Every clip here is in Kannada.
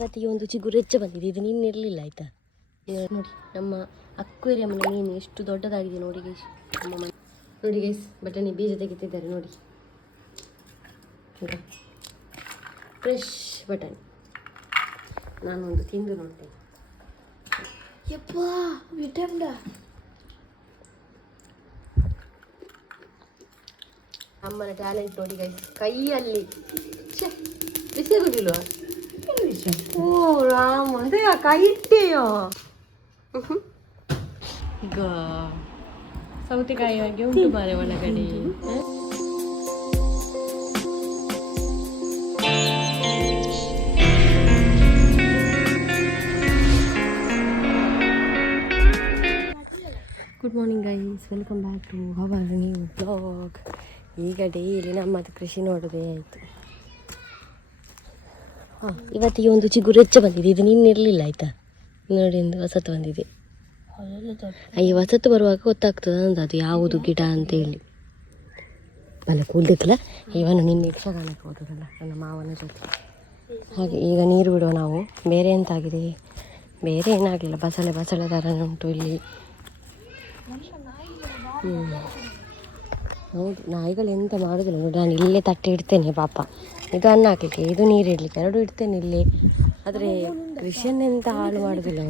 ಇವತ್ತಿಗೆ ಒಂದು ಚಿಗುರೆಚ್ಚ ಬಂದಿದೆ. ಇದು ನಿನ್ನಿರಲಿಲ್ಲ ಆಯ್ತಾ. ನೋಡಿ ನಮ್ಮ ಅಕ್ವೇರಿಯಂನ ಮೀನು ಎಷ್ಟು ದೊಡ್ಡದಾಗಿದೆ ನೋಡಿ ಗೈಸ್. ನಮ್ಮ ಮನೆ ನೋಡಿ ಗೈಸ್, ಬಟಾಣಿ ಬೀಜ ತೆಗಿತಿದ್ದಾರೆ ನೋಡಿ. ಫ್ರೆಶ್ ಬಟಾಣಿ. ನಾನೊಂದು ತಿಂದು ನೋಡ್ತೇನೆ. ಅಮ್ಮನ ಟ್ಯಾಲೆಂಟ್ ನೋಡಿ ಗೈಸ್. ಕೈಯಲ್ಲಿ ಬಿಸಿರುದಿಲ್ವಾ? ಓ ರಾಮ, ಅದೇ ಕೈ ಇಟ್ಟೆಯೋ. ಈಗ ಸೌತೆಕಾಯಿ ಹಾಗೆ ಉಂಟು ಮಾರೆ ಒಳಗಡೆ. Good morning guys, welcome back to our new blog. ಈಗ ಡೈಲಿ ನಮ್ಮದು ಕೃಷಿ ನೋಡೋದೇ ಆಯಿತು. ಇವತ್ತಿಗೆ ಒಂದು ಚಿಗುರೆಚ್ಚ ಬಂದಿದೆ. ಇದು ನಿನ್ನಿರಲಿಲ್ಲ ಆಯಿತಾ. ನೋಡಿ ಒಂದು ಹೊಸತು ಬಂದಿದೆ. ಅಯ್ಯೋ, ಹೊಸತು ಬರುವಾಗ ಗೊತ್ತಾಗ್ತದೆ ಅಂತ ಅದು ಯಾವುದು ಗಿಡ ಅಂತೇಳಿ. ಬಲ್ಲ ಕೂಲ್ದಿತ್ತಲ್ಲ, ಇವನು ನಿನ್ನೆ ಯಕ್ಷಗಾನಕ್ಕೆ ಹೋದದಲ್ಲ ನನ್ನ ಮಾವನ ಜೊತೆ. ಹಾಗೆ ಈಗ ನೀರು ಬಿಡುವ ನಾವು. ಬೇರೆ ಎಂತಾಗಿದೆ? ಬೇರೆ ಏನಾಗಲಿಲ್ಲ. ಬಸಳೆ ಥರ ಉಂಟು ಇಲ್ಲಿ. ಹೌದು, ನಾಯಿಗಳು ಎಂತ ಮಾಡೋದಿಲ್ಲ ನೋಡಿ. ನಾನು ಇಲ್ಲೇ ತಟ್ಟೆ ಇಡ್ತೇನೆ ಪಾಪ. ಇದು ಅನ್ನ ಹಾಕಲಿಕ್ಕೆ, ಇದು ನೀರು ಇಡ್ಲಿಕ್ಕೆ, ಎರಡು ಇಡ್ತೇನೆ ಇಲ್ಲಿ. ಆದರೆ ಕೃಷಿಯನ್ ಎಂತ ಹಾಳು ಮಾಡೋದಿಲ್ಲ.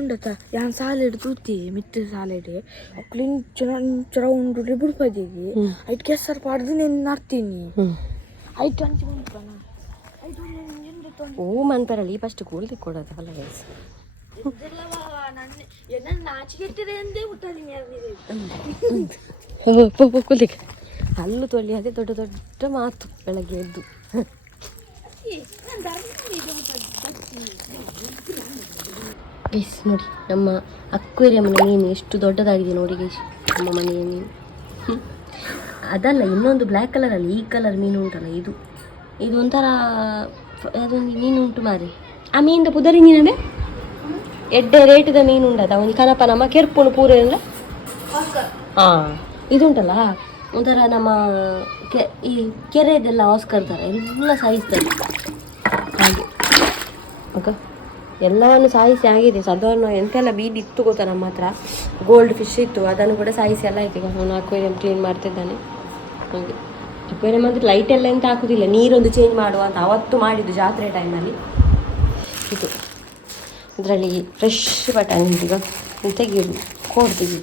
ಉಂಡತ ಯಾನ್ ಸಾಲೆಡ್ ತೂತಿ ಮಿತ್ತ ಸಾಲೆಡ್ ಕ್ಲೀನ್ ಚರ ಉಂಡು ರಿಬುಲ್ ಪದಿದಿ ಐಟ್ ಕೆಸರ್ ಪಾಡ್ದು నేను ನರ್ತೀನಿ ಐಟ್ ಅಂಚಿ ಉಂಟನ ಐಟ್ ಓ ಮನ್ಪರಲಿ ಫಸ್ಟ್ ಕೂಲ್ದಿ ಕೊಡೋದು ಅಲ್ಲ ಗೈಸ್. ಕೂಲಿಗೆ ಹಲ್ಲು ತೊಳ್ಳಿ ಅದೇ ದೊಡ್ಡ ದೊಡ್ಡ ಮಾತು ಬೆಳಗ್ಗೆ ಎದ್ದು. ಗೈಸ್ ನೋಡಿ ನಮ್ಮ ಅಕ್ವೇರಿಯಂನ ಮೀನು ಎಷ್ಟು ದೊಡ್ಡದಾಗಿದೆ ನೋಡಿ ಗೈಸ್. ನಮ್ಮ ಮನೆಯ ಮೀನು ಅದಲ್ಲ, ಇನ್ನೊಂದು ಬ್ಲ್ಯಾಕ್ ಕಲರಲ್ಲಿ ಈ ಕಲರ್ ಮೀನು ಉಂಟಲ್ಲ, ಇದು ಒಂಥರ ಅದೊಂದು ಮೀನು ಉಂಟು ಮಾರಿ. ಆ ಮೀನಿಂದ ಪುದರಿ ಮೀನಂದ್ರೆ ಎಡ್ಡೆ ರೇಟಿದ ಮೀನು ಉಂಟದ ಒಂದು ಕನಪ ನಮ್ಮ ಕೆರ್ಪುಣು ಪೂರ ಇಲ್ಲ. ಹಾಂ, ಇದುಂಟಲ್ಲ ಒಂಥರ ನಮ್ಮ ಈ ಕೆರೆದೆಲ್ಲ ಆಸ್ಕರ್ ಥರ ಎಲ್ಲ ಸಾಯಿಸ್ತಾರೆ ಹಾಗೆ. ಓಕೆ, ಎಲ್ಲವನ್ನು ಸಾಯಿಸಿ ಆಗಿದೆ. ಸಾಧಾರಣ ಎಂತೆಲ್ಲ ಬೀದಿ ಇತ್ತು ಗೊತ್ತಾ ನಮ್ಮ ಹತ್ರ. ಗೋಲ್ಡ್ ಫಿಶ್ ಇತ್ತು, ಅದನ್ನು ಕೂಡ ಸಾಯಿಸಿ ಎಲ್ಲ ಆಯ್ತು. ಈಗ ಅವನು ಅಕ್ವೇರಿಯಂ ಕ್ಲೀನ್ ಮಾಡ್ತಿದ್ದಾನೆ. ಹಾಗೆ ಅಕ್ವೇರಿಯಂ ಅಂದರೆ ಲೈಟ್ ಎಲ್ಲ ಎಂತ ಹಾಕೋದಿಲ್ಲ, ನೀರೊಂದು ಚೇಂಜ್ ಮಾಡುವ ಅಂತ ಅವತ್ತು ಮಾಡಿದ್ದು ಜಾತ್ರೆ ಟೈಮಲ್ಲಿ. ಇದು ಇದರಲ್ಲಿ ಫ್ರೆಶ್ ಬಟಾಣಿ ಉಂಟು. ಈಗ ತೆಗೀರು ಕೊಡ್ತೀವಿ.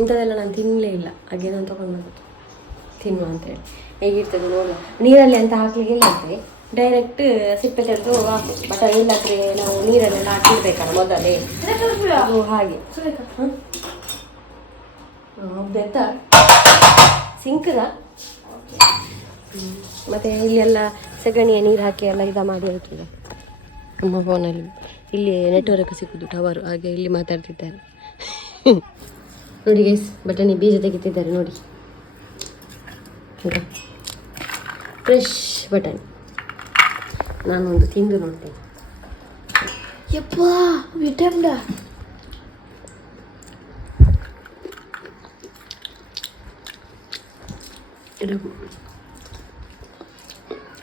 ಇಂಥದ್ದೆಲ್ಲ ನಾನು ತಿನ್ನಲೇ ಇಲ್ಲ. ಹಾಗೆ ನಾನು ತೊಗೊಂಡು ಬಂದು ತಿನ್ನುವ ಅಂತೇಳಿ. ಹೇಗಿರ್ತದೆ ನೋಡುವ. ನೀರಲ್ಲಿ ಅಂತ ಹಾಕ್ಲಿಕ್ಕೆ ಇಲ್ಲ ಅಂದರೆ ಡೈರೆಕ್ಟ್ ಸಿಪ್ಪೆ ತೆಗೆದು ಹಾಕು. ಬಟಾಣಿ ಇಲ್ಲಾದರೆ ನಾವು ನೀರಲ್ಲೆಲ್ಲ ಹಾಕಿರ್ಬೇಕಲ್ಲ ಮೊದಲೇ. ಅದು ಹಾಗೆ ಬೆತ್ತ ಸಿಂಕದ ಮತ್ತು ಇಲ್ಲೆಲ್ಲ ಸಗಣಿಯ ನೀರು ಹಾಕಿ ಎಲ್ಲ ಇದು ಮಾಡಿ ಆಯ್ತದೆ. ನಮ್ಮ ಫೋನಲ್ಲಿ ಇಲ್ಲಿ ನೆಟ್ವರ್ಕ್ ಸಿಕ್ಕುದು ಟವರು, ಹಾಗೆ ಇಲ್ಲಿ ಮಾತಾಡ್ತಿದ್ದಾರೆ ನೋಡಿ ಗೈಸ್. ಬಟಾಣಿ ಬೀಜ ತೆಗಿತಿದ್ದಾರೆ ನೋಡಿ. ಫ್ರೆಶ್ ಬಟಾಣಿ. ನಾನೊಂದು ತಿಂದು ನೋಡ್ತೇನೆ.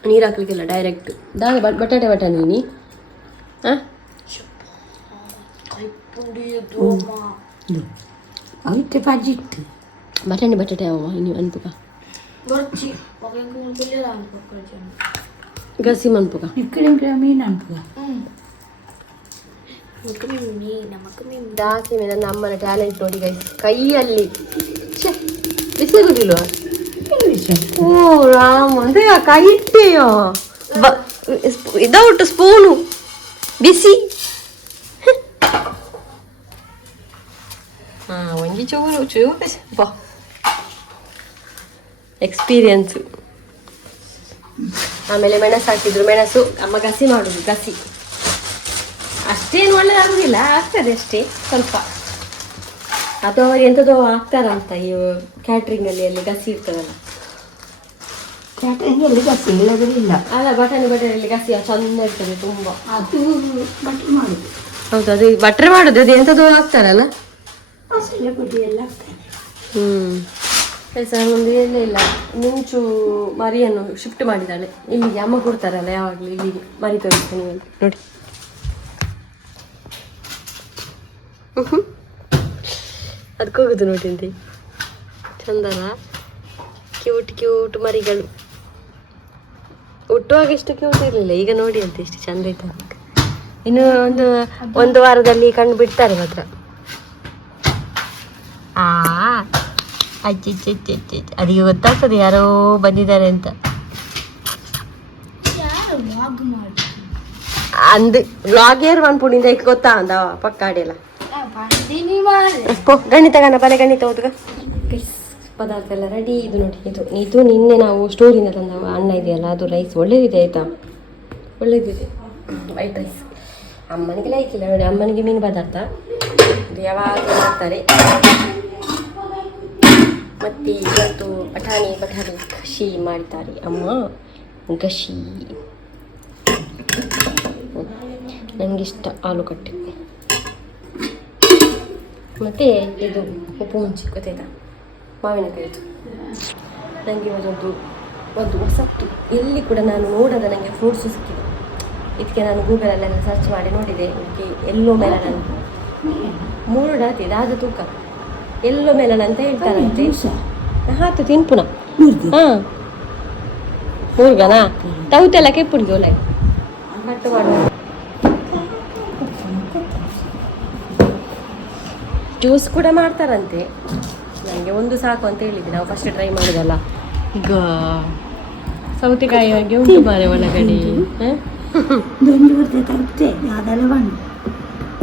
ನೀರು ಹಾಕ್ಲಿಕ್ಕಿಲ್ಲ, ಡೈರೆಕ್ಟ್ ಬಟಾಟೆ ಬಟಾಣಿ ನೀ ಬಟಾಣಿ ಬಟಾಟೆ ನೀವು ಅನ್ಪುಕ ಗಸಿ ಮನ್ಪುಕ ಮೀನು ಅನ್ಪುಕ ದಾಸಿ ನನ್ನ ಅಮ್ಮನ ಟ್ಯಾಲೆಂಟ್ ನೋಡಿ ಗೈಸ್. ಕೈಯಲ್ಲಿ ಬಿಸಿರುದಿಲ್ವಾ? ಓ ರಾಮ, ಅದೇ ಕೈ ಇಟ್ಟೆಯೋ. ಇದೌಟು ಸ್ಪೂನು ಬಿಸಿ. ಒಂಜಿ ಚೂರು ಬಾ ಎಕ್ಸ್ಪೀರಿಯನ್ಸು. ಆಮೇಲೆ ಮೆಣಸು ಹಾಕಿದ್ರು. ಮೆಣಸು ಅಮ್ಮ ಗಸಿ ಮಾಡೋದು. ಗಸಿ ಅಷ್ಟೇನು ಒಳ್ಳೆದಾಗುದಿಲ್ಲ, ಆಗ್ತದೆ ಅಷ್ಟೇ ಸ್ವಲ್ಪ. ಅಥವಾ ಅವರು ಎಂಥದೋ ಆಗ್ತಾರಂತ ಈ ಕ್ಯಾಟ್ರಿಂಗಲ್ಲಿ ಅಲ್ಲಿ ಗಸಿ ಇರ್ತದಲ್ಲ. ಕ್ಯಾಟ್ರಿಂಗಲ್ಲಿ ಗಸಿ ಇಲ್ಲದಿಲ್ಲ ಅಲ್ಲ, ಬಟಾಣಿಯಲ್ಲಿ ಗಸಿ ಚಂದ ಇರ್ತದೆ ತುಂಬ. ಅದು ಬಟ್ರೆ ಮಾಡೋದು. ಹೌದು, ಅದು ಬಟ್ರೆ ಮಾಡೋದು. ಅದು ಎಂಥದೋ ಆಗ್ತಾರಲ್ಲ, ಒಂದು ಏನೇ ಇಲ್ಲ, ಮುಂಚು ಮರಿಯನ್ನು ಶಿಫ್ಟ್ ಮಾಡಿದ್ದಾಳೆ ಇಲ್ಲಿಗೆ. ಅಮ್ಮ ಕೊಡ್ತಾರಲ್ಲ ಯಾವಾಗಲೂ ಇಲ್ಲಿಗೆ ಮರಿ ತೋರಿಸ್ತೀನಿ ಅಂತ ನೋಡಿ. ಅದಕ್ಕೆ ಹೋಗುದು ನೋಡಿ, ಚಂದನ ಕ್ಯೂಟ್ ಕ್ಯೂಟ್ ಮರಿಗಳು. ಹುಟ್ಟುವಾಗ ಎಷ್ಟು ಕ್ಯೂಟ್ ಇರಲಿಲ್ಲ, ಈಗ ನೋಡಿ ಅಂತ ಎಷ್ಟು ಚಂದ ಇತ್ತು. ಅದಕ್ಕೆ ಇನ್ನು ಒಂದು ವಾರದಲ್ಲಿ ಕಂಡು ಬಿಡ್ತಾರೆ ಮಾತ್ರ. ಅಜ್ಜಿ ಅದಕ್ಕೆ ಗೊತ್ತಾಗ್ತದೆ ಯಾರೋ ಬಂದಿದ್ದಾರೆ ಅಂತ. ಅಂದು ಬ್ಲಾಗ್ ಏರ್ ಮಾಡ್ಬಿಡಿಂದ ಈಗ ಗೊತ್ತಾ ಅಂದ ಪಕ್ಕಾಡಿ ಎಲ್ಲ ಗಣಿತ ಗಣ ಬಲೆ ಗಣಿತ ಹೋದ್ಗ ಪದಾರ್ಥ ಎಲ್ಲ ರೆಡಿ. ಇದು ನೋಡಿ, ಇದು ನಿನ್ನೆ ನಾವು ಸ್ಟೋರಿಂದ ತಂದ ಅನ್ನ ಇದೆಯಲ್ಲ, ಅದು ರೈಸ್ ಒಳ್ಳೇದಿದೆ ಆಯ್ತಾ, ಒಳ್ಳೇದಿದೆ ವೈಟ್ ರೈಸ್. ಅಮ್ಮನಿಗೆ ಲೈಕ್ ಇಲ್ಲ ನೋಡಿ, ಅಮ್ಮನಿಗೆ ಮೀನು ಪದಾರ್ಥ ಇದು ಯಾವಾಗ ಮಾಡ್ತಾರೆ. ಮತ್ತು ಇವತ್ತು ಬಟಾಣಿ ಕಷಿ ಮಾಡ್ತಾರೆ ಅಮ್ಮ, ಗಶಿ. ನನಗಿಷ್ಟ ಆಲೂಗಡ್ಡೆ. ಮತ್ತು ಇದು ಉಪ್ಪು ಮುಂಚಿ ಗೊತ್ತಾಯ್ತಾ, ಮಾವಿನಕಾಯಿದು. ನನಗೆ ಒಂದು ಹೊಸತ್ತು ಎಲ್ಲಿ ಕೂಡ ನಾನು ನೋಡೋದ ನನಗೆ ಫ್ರೂಟ್ಸು ಸಿಕ್ಕಿದೆ. ಇದಕ್ಕೆ ನಾನು ಗೂಗಲಲ್ಲೆಲ್ಲ ಸರ್ಚ್ ಮಾಡಿ ನೋಡಿದೆ. ಇದಕ್ಕೆ ಎಲ್ಲೋ ಮೆಲನ್ ಅಂತ 3 ಡಾತಿ ಇದಾದ ತೂಕ ಎಲ್ಲೋ ಮೆಲನ್ ಅಂತ ಹೇಳ್ತಾರಂತೆ. ಹಾತು ತಿನ್ಪುನ ಹಾಂ ಮೂರ್ಗನಾ ತೌತೆಲ್ಲ ಕೆಪ್ಪುಣಿಗೆ ಒಳ್ಳೆ ಕಟ್ಟು ಮಾಡುವ. ಜ್ಯೂಸ್ ಕೂಡ ಮಾಡ್ತಾರಂತೆ. ನನಗೆ ಒಂದು ಸಾಕು ಅಂತ ಹೇಳಿದ್ದೆ, ನಾವು ಫಸ್ಟ್ ಟ್ರೈ ಮಾಡೋದಲ್ಲ. ಈಗ ಸೌತೆಕಾಯಿ ಹಾಗೆ ಉಂಟು ಮಾರೆ ಒಳಗಡೆ.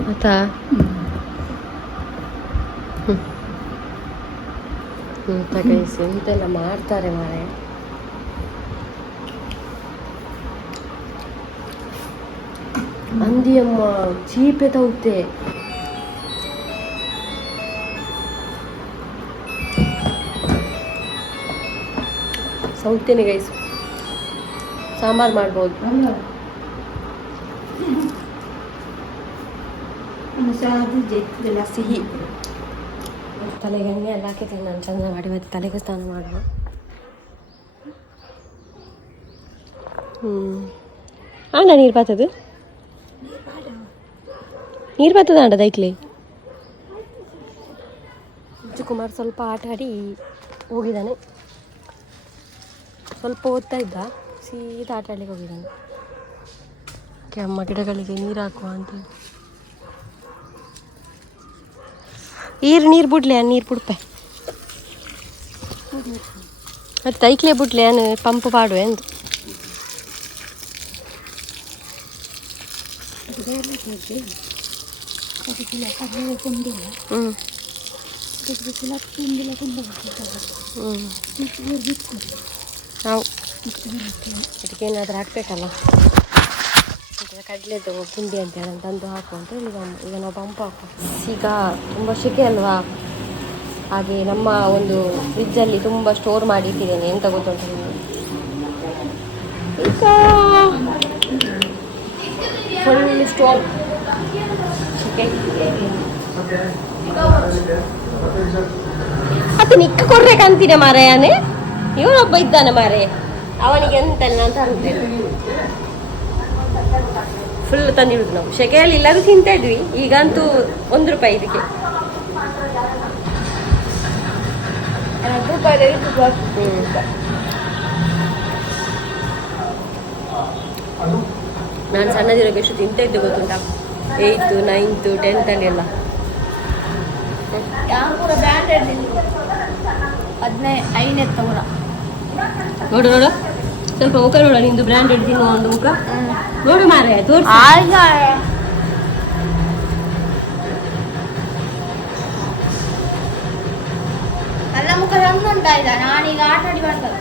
ಆಯ್ತಾ ತಗೈಸಿ ಎಂತೆಲ್ಲ ಮಾಡ್ತಾರೆ ಮಾರೆ. ಅಂದಿಯಮ್ಮ ಚೀಪೆ ತೌತೆ. ಸೌತೆನೆ ಗೈಸ್ ಸಾಂಬಾರು ಮಾಡ್ಬೋದು. ಸಿಹಿ ತಲೆಗೆ ಎಣ್ಣೆ ಎಲ್ಲ ಹಾಕಿದ್ದೀನಿ ನಾನು ಚಂದ ಮಾಡಿ. ಮತ್ತು ತಲೆಗೆ ಸ್ನಾನ ಮಾಡುವ. ಆಂಡ ನೀರು ಬರ್ತದೆ, ನೀರು ಬರ್ತದ ಆಂಡ ದೈಕ್ಲಿ. ಕುಮಾರ್ ಸ್ವಲ್ಪ ಆಟ ಆಡಿ ಹೋಗಿದ್ದಾನೆ. ಸ್ವಲ್ಪ ಓದ್ತಾ ಇದ್ದ, ಸೀದಾ ಆಟ ಆಡ್ಲಿಕ್ಕೆ ಹೋಗಿದ್ದಾನೆ. ಅಮ್ಮ ಗಿಡಗಳಿಗೆ ನೀರು ಹಾಕುವ ಅಂತ. ನೀರು ಬಿಡ್ಲೆ ನೀರು ಬಿಡ್ಪೆ ಮತ್ತು ತೈಕ್ಲೆ ಬಿಡ್ಲೆ ಏನು ಪಂಪ್ ಪಾಡುವೆ ಎಂದು. ನಾವು ಅದಕ್ಕೇನಾದ್ರೂ ಹಾಕ್ಬೇಕಲ್ಲ, ಕಡಲೆದು ಪುಂಡಿ ಅಂತ ಹೇಳಿ ತಂದು ಹಾಕು ಅಂತ ಹೇಳಿ ಈಗ ನಾವು ಪಂಪ್ ಹಾಕುವ. ಈಗ ತುಂಬ ಶೆಕೆ ಅಲ್ವಾ, ಹಾಗೆ ನಮ್ಮ ಒಂದು ಫ್ರಿಜ್ಜಲ್ಲಿ ತುಂಬ ಸ್ಟೋರ್ ಮಾಡಿ ಇಟ್ಟಿದ್ದೇನೆ. ಎಂತ ಗೊತ್ತುಂಟು ಈಗ ಫುಲ್ ಸ್ಟೋರ್ ಶೆಕೆ. ಅದು ನಿಕ್ಕ ಕೊಡ್ಬೇಕಂತೀನಿ ಮಾರೆಯಾನೆ. ಇವನೊಬ್ಬ ಇದ್ದಾನೆ ಮಾರೆ, ಅವನಿಗೆ ಎಂತೆಲ್ಲ ಅಂತ ಅಂತೇನೆ ಫುಲ್ ತಂದಿಡುದು ನಾವು. ಶೆಕೆಯಲ್ಲಿ ಇಲ್ಲರೂ ತಿಂತಾ ಇದ್ವಿ, ಈಗಂತೂ 1 ರೂಪಾಯಿ ಇದಕ್ಕೆ. ನಾನು ಸಣ್ಣದಿರೋಕೆ ಎಷ್ಟು ತಿಂತಾ ಇದ್ದೆ ಗೊತ್ತುಂಟಾ, 8th 9th 10th ಅಲ್ಲಿ ಎಲ್ಲ. ನೋಡು ನೋಡು ಸ್ವಲ್ಪ ಮುಖ ನೋಡ, ನಿಂದು ಬ್ರ್ಯಾಂಡೆಡ್ ತಿನ್ನುವ ಒಂದು ಮುಖ ನೋಡು ಮಾರೆ, ತೋರಿಸಿ. ನನ್ನ ಮುಖ ರಂಗುಂಟ ಆಯ್ತಾ, ನಾನೀಗ ಆಟ ಆಡಿ ಬರ್ತದೆ.